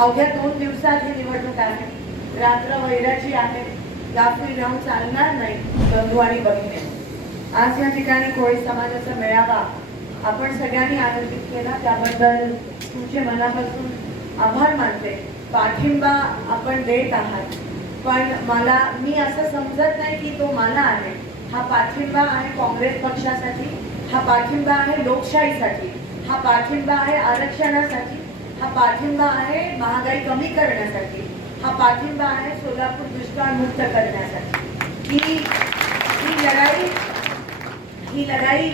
अवघ्या दोन दिवसात ही निवडणूक आहे. रात्र वैराची आहे. गाफील राहून चालणार नाही बंधू आणि बहिणी. आज या ठिकाणी कोळी समाजाचा मेळावा. आपण सगळ्यांनी आयोजित केला. त्याबद्दल तुमचे मनापासून आभार मानते. पाठिंबा आपण देत आहात. पण मला मी असं समजत नाही की तो मला आहे. हा पाठिंबा आहे काँग्रेस पक्षासाठी. हा पाठिंबा आहे लोकशाहीसाठी. हा पाठिंबा आहे आरक्षणासाठी. हा पाठिंबा आहे महागाई कमी करण्यासाठी. हा पाठिंबा आहे सोलापूर दुष्काळ मुक्त करण्यासाठी. ही ही लढाई ही लढाई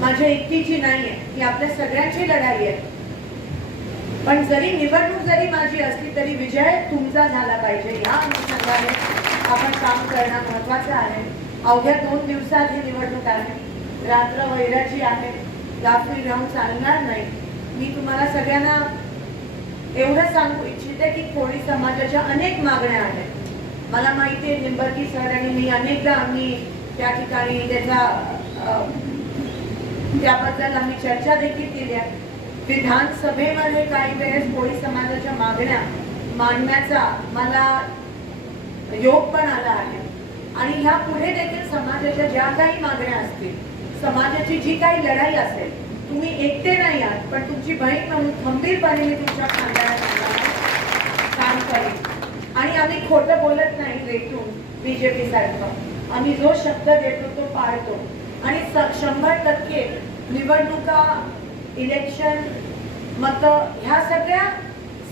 माझ्या एकटीची नाही आहे ही आपल्या सगळ्यांची लढाई आहे. पण जरी निवडणूक जरी माझी असली तरी विजय तुमचा झाला पाहिजे. या अनुषंगाने आपण काम करणं महत्वाचं आहे. अवघ्या दोन दिवसात ही निवडणूक आहे. रात्र वैराची आहे. रात्री राहून चालणार नाही. मी तुम्हाला सगळ्यांना एवढं सांगू इच्छिते की कोळी समाजाच्या अनेक मागण्या आहेत. मला माहिती आहे निंबर्गी सर आणि मी अनेकदा आम्ही त्या ठिकाणी त्याचा त्याबद्दल आम्ही चर्चा देखील केली आहे. विधानसभेमध्ये काही वेळेस कोळी समाजाच्या मागण्या मांडण्याचा मला योग पण आला आहे. आणि ह्या पुढे देखील समाजाच्या ज्या काही मागण्या असतील समाजाची जी काही लढाई असेल तुम्ही एकटे नाही आहात पण तुमची बहीण म्हणून खंबीरपणे मी तुमच्या खांद्याला काम करेन. आणि आम्ही खोटं बोलत नाही रेटून बीजेपी सारखं. आम्ही जो शब्द देतो तो पाळतो. आणि स- शंभर टक्के निवडणुका इलेक्शन मत ह्या सगळ्या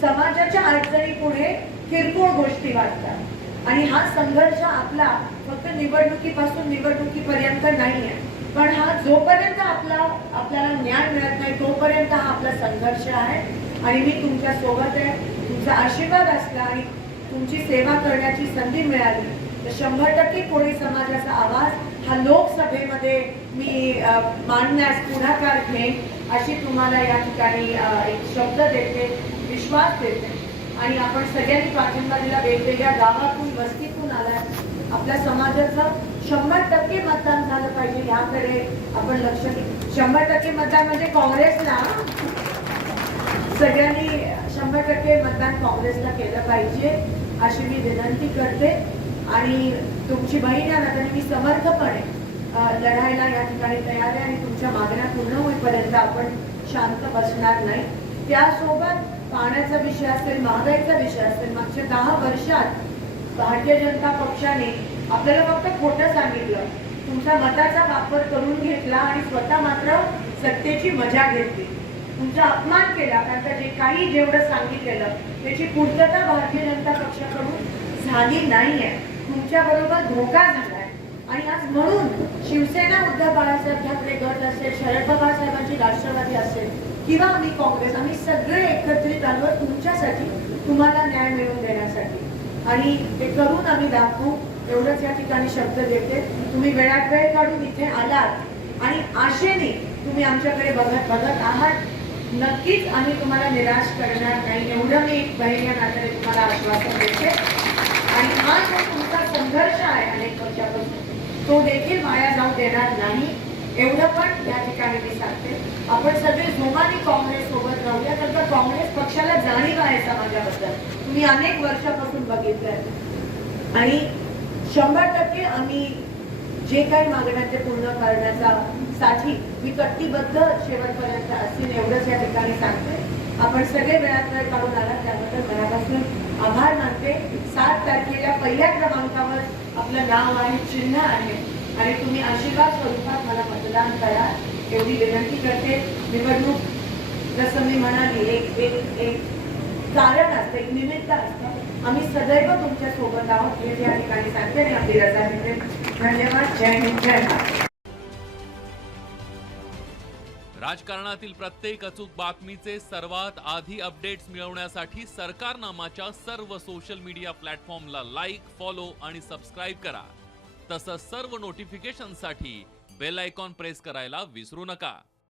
समाजाच्या अडचणी पुढे किरकोळ गोष्टी वाटतात आणि हा संघर्ष आपला फक्त निवडणुकीपासून निवडणुकीपर्यंत नाही आहे पण हा जोपर्यंत आपला आपल्याला ज्ञान मिळत नाही तोपर्यंत हा आपला संघर्ष आहे. आणि मी तुमच्यासोबत आहे तुमचा आशीर्वाद असला आणि तुमची सेवा करण्याची संधी मिळाली तर शंभर टक्के कोळी समाजाचा आवाज हा लोकसभेमध्ये मी अ, मांडण्यास पुढाकार घेईन अशी तुम्हाला या ठिकाणी एक शब्द देते विश्वास देते. आणि आपण सगळ्यांनी पाठिंबा दिला वेगवेगळ्या गावातून वस्तीतून आला आपल्या समाजाचं शंभर टक्के मतदान झालं पाहिजे याकडे आपण लक्ष दे. शंभर टक्के मतदान म्हणजे काँग्रेसला सगळ्यांनी शंभर टक्के मतदान काँग्रेसला केलं पाहिजे अशी मी विनंती करते. आणि तुमची बहीण या नात्याने मी समर्थपणे लढायला या ठिकाणी तयार आहे आणि तुमच्या मागण्या पूर्ण होईपर्यंत आपण शांत बसणार नाही. त्यासोबत पाण्याचा विषय असेल महागाईचा विषय असेल मागच्या दहा वर्षात भारतीय जनता पक्षाने आपल्याला फक्त खोटं सांगितलं. तुमच्या मताचा वापर करून घेतला आणि स्वतः मात्र सत्तेची मजा घेतली. तुमचा अपमान केला त्यांचा जे काही जेवढं सांगितलेलं त्याची पूर्तता भारतीय जनता पक्षाकडून झाली नाहीये. तुमच्या बरोबर धोका आहे आणि आज म्हणून शिवसेना उद्धव बाळासाहेब ठाकरे गट असेल शरद पवार साहेबांची राष्ट्रवादी असेल किंवा आम्ही काँग्रेस आम्ही सगळे एकत्रित आलो तुमच्यासाठी तुम्हाला न्याय मिळवून देण्यासाठी. आणि ते करून आम्ही दाखवू. एवढंच या ठिकाणी शब्द देते. तुम्ही वेळात वेळ काढून इथे आलात. आणि आशेने तुम्ही आमच्याकडे बघत बघत आहात. नक्कीच आम्ही तुम्हाला निराश करणार नाही. एवढं मी एक नात्याने तुम्हाला आश्वासन देते. आणि हा जो तुमचा संघर्ष आहे अनेक वर्षापासून तो देखील वाया जाऊ देणार नाही. एवढं पण या ठिकाणी मी सांगते. आपण सगळे जोमाने काँग्रेस सोबत राहूया. तर काँग्रेस पक्षाला जाणीव आहे समाजाबद्दल. मी अनेक वर्षापासून बघितलंय. आणि शंभर टक्के आम्ही जे काही मागण्या ते पूर्ण करण्याचा साठी मी कट्टीबद्ध शेवटपर्यंत असेल एवढंच या ठिकाणी सांगते. आपण सगळे वेळात वेळ काढून आला त्याबद्दल मनापासून आभार मानते. सात तारखेला पहिल्या क्रमांकावर आपलं नाव आहे चिन्ह आहे. आणि तुम्ही आशीर्वाद स्वरूपात मला मतदान करा. एवढी विनंती करते. निवडणूक जसं मी म्हणाली एक एक एक एक निमित्त असतं आम्ही सदैव तुमच्यासोबत आहोत. हे या ठिकाणी सांगते आणि आपली रजा घेते धन्यवाद. जय हिंद जय भारत. राजकारणातील प्रत्येक अचूक बातमीचे सर्वात आधी अपडेट्स मिळवण्यासाठी सरकारनामाच्या सर्व सोशल मीडिया प्लॅटफॉर्मला लाईक फॉलो आणि सबस्क्राईब करा. तसंच सर्व नोटिफिकेशनसाठी बेल आयकॉन प्रेस करायला विसरू नका.